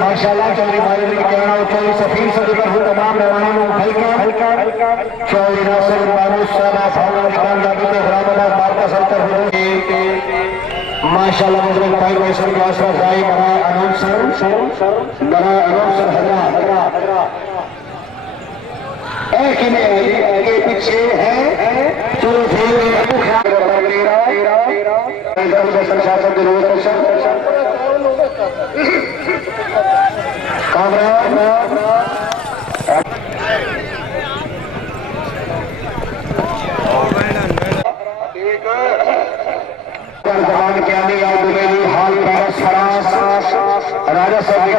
माशाल्लाह चौधरी माजिद के कहना चौधरी सफीर से लेकर हो तमाम मेहमानों हल्का चौधरी नासिर मानूस साहब भावना कामयाबी के बराबर मार्का सल्तर हो माशाल्लाह मुजरम भाई वैसल के आसरा भाई बड़ा अनाउंसर हजरा एक ही में के पीछे है चलो धीरे अबू ख्याल शासन के रोज जवान क्या राजा साहब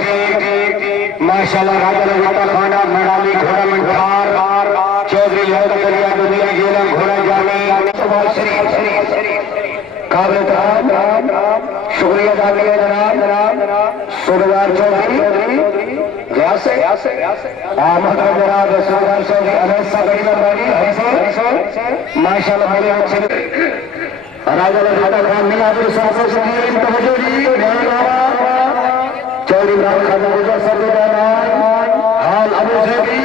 माशाल्लाह राजा रघुता खाना मनाली घोड़ा मंठार चौधरी दुनिया गेला घोड़ा जाने काबिल शुक्रिया जनाब सुबेदार चौधरी माशाल्लाह राजा रघुता खान चौधरी इमरान खान गुजर सब हाल अबू सैदी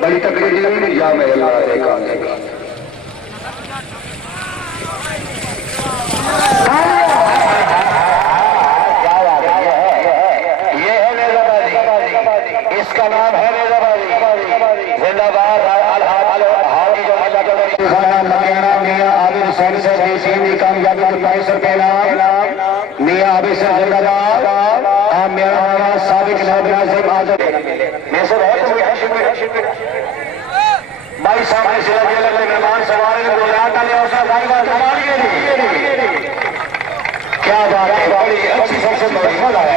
बड़ी तकलीफ या मैं ये है नेजाबादी, इसका नाम है नेजाबादी जिंदाबाद। कामयाबी के पैसे के नाम मियां आबिसर जिंदाबाद आप मेरा साबिक नाबना से आदत मैं सब है भाई सामने से लगे मेहमान सवारी को याद आने और भाई का कमाल के लिए क्या बात है, बड़ी अच्छी सबसे मजा है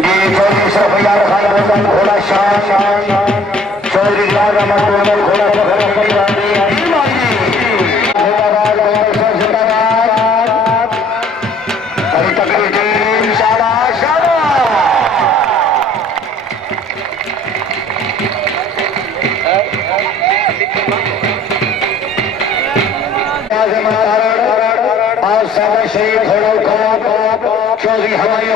ये चौधरी सरफयार खान घोड़ा शान चौधरी राजा मजदूर घोड़ा चौधरी हमारी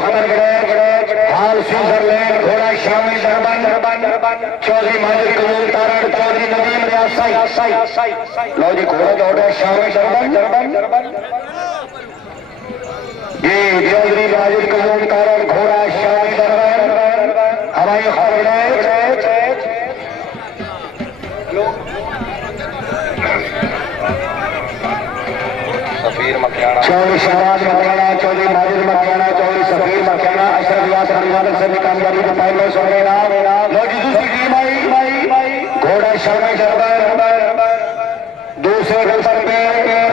हाल स्विट्जरलैंड घोड़ा शामी चौधरी माजिद कबूल तारण चौधरी नदीम रियासाई लो जी घोड़ा दौड़ा शामी जी चौधरी माजिद कबूल तारण घोड़ा शामी हमारी चौधरी शहबाज मकियाना चौधरी माजिद मकियाना चौधरी सफीर मकियाना अशरफ रियाज हरियाणा से कामयाबी के पहले सोने दूसरी टीम आई घोड़ा शामी दूसरे नंबर पे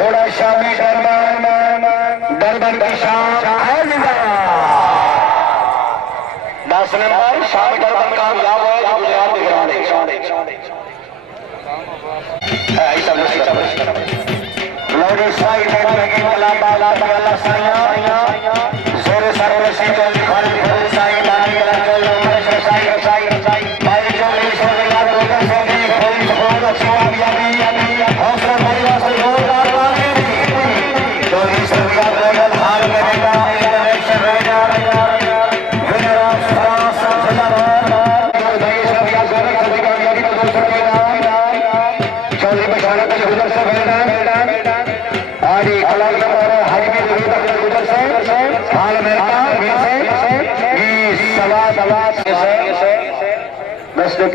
घोड़ा शामी डरबन की शाम 10 नंबर शामी डरबन कामयाब है जो गुजरात दिख रहा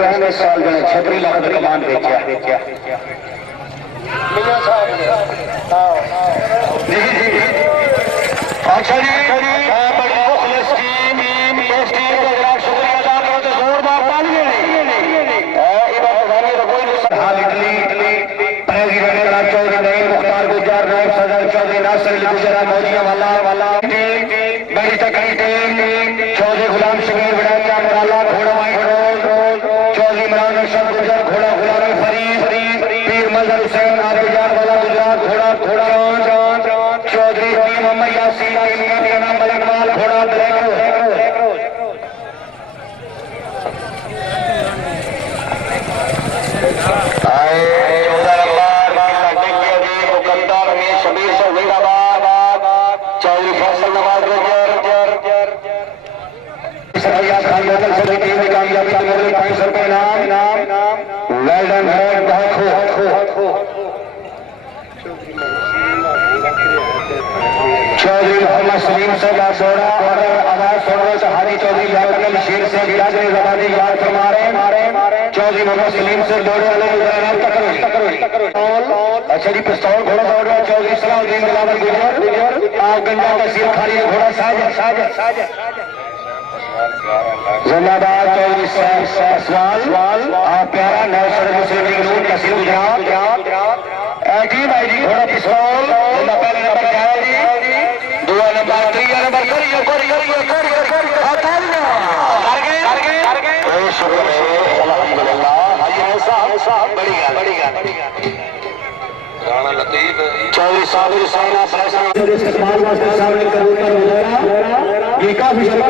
पहले साल जो छतरी लागत कमान बेचा अच्छा जी बड़ी मुखलिस टीम शुक्रिया अदा करो तो जोरदार तालियां चौधरी नईम मुख्तार गुजर नायब सदर चौधरी नासिर गुजरा मौजिया वाला बड़ी तकड़ी टीम चौधरी गुलाम शबीर बड़ा मुराला घोड़ा घोड़ा गुजर घोड़ा गुलाम फरीद पीर मंजर हुसैन आदिजान वाला गुजरात घोड़ा घोड़ा चौधरी मोहम्मद यासीन मलकवाल घोड़ा ब्लैक चौधरी मोहम्मद सलीम से दौड़ा और आवाज सुन रहे तो हाजी चौधरी जाकर शेर से जबानी याद फरमा रहे चौधरी मोहम्मद सलीम से दौड़े अच्छा जी पिस्तौल घोड़ा दौड़ रहा चौधरी सलाउद्दीन बिलावल गुजर आप गंजा तहसील खाली घोड़ा साज जिंदाबाद चौधरी सवाल आप प्यारा नौ सर मुस्लिम लीग नून तहसील गुजरात जी भाई जी घोड़ा पिस्तौल पहले नंबर दूसरा नंबर तीसरा चौधरी ये काफी हवा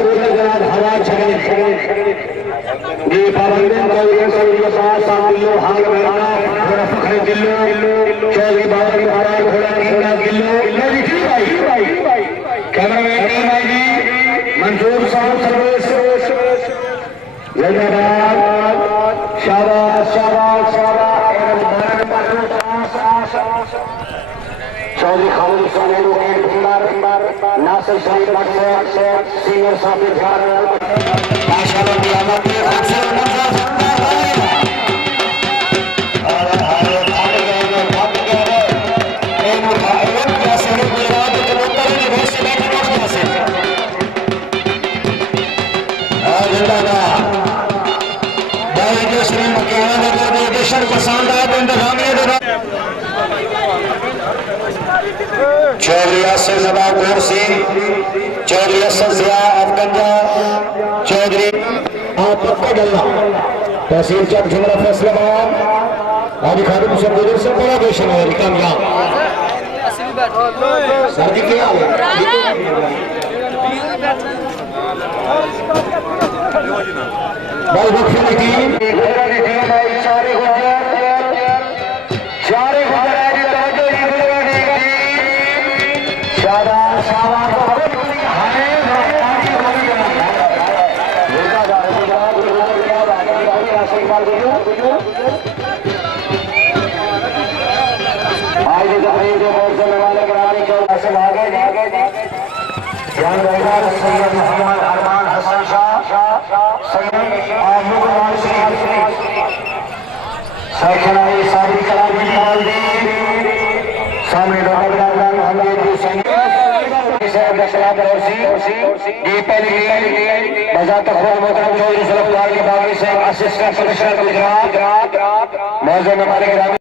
चौधरी बाबा महाराज घोड़ा कैमरामैन टीम आई जी मंजूर साहब सर्विस जिंदाबाद शाबाश शाबाश चौधरी खालिद हुसैन नासिर शरीफ सीनियर साहब चौधरी असद नवाब गौर सिंह चौधरी असद जिया अफगंजा चौधरी तहसील चक जुमला फैसलाबाद हाजी खादिम हुसैन गुजर से बड़ा बेशन है कामयाब सर जी क्या बल बख्शी की सैयद मोहम्मद अरमान हसन शाह सैखनाई सादी कलाम सामने असिस्टेंट कमिश्नर गुजरात मौजूद हमारे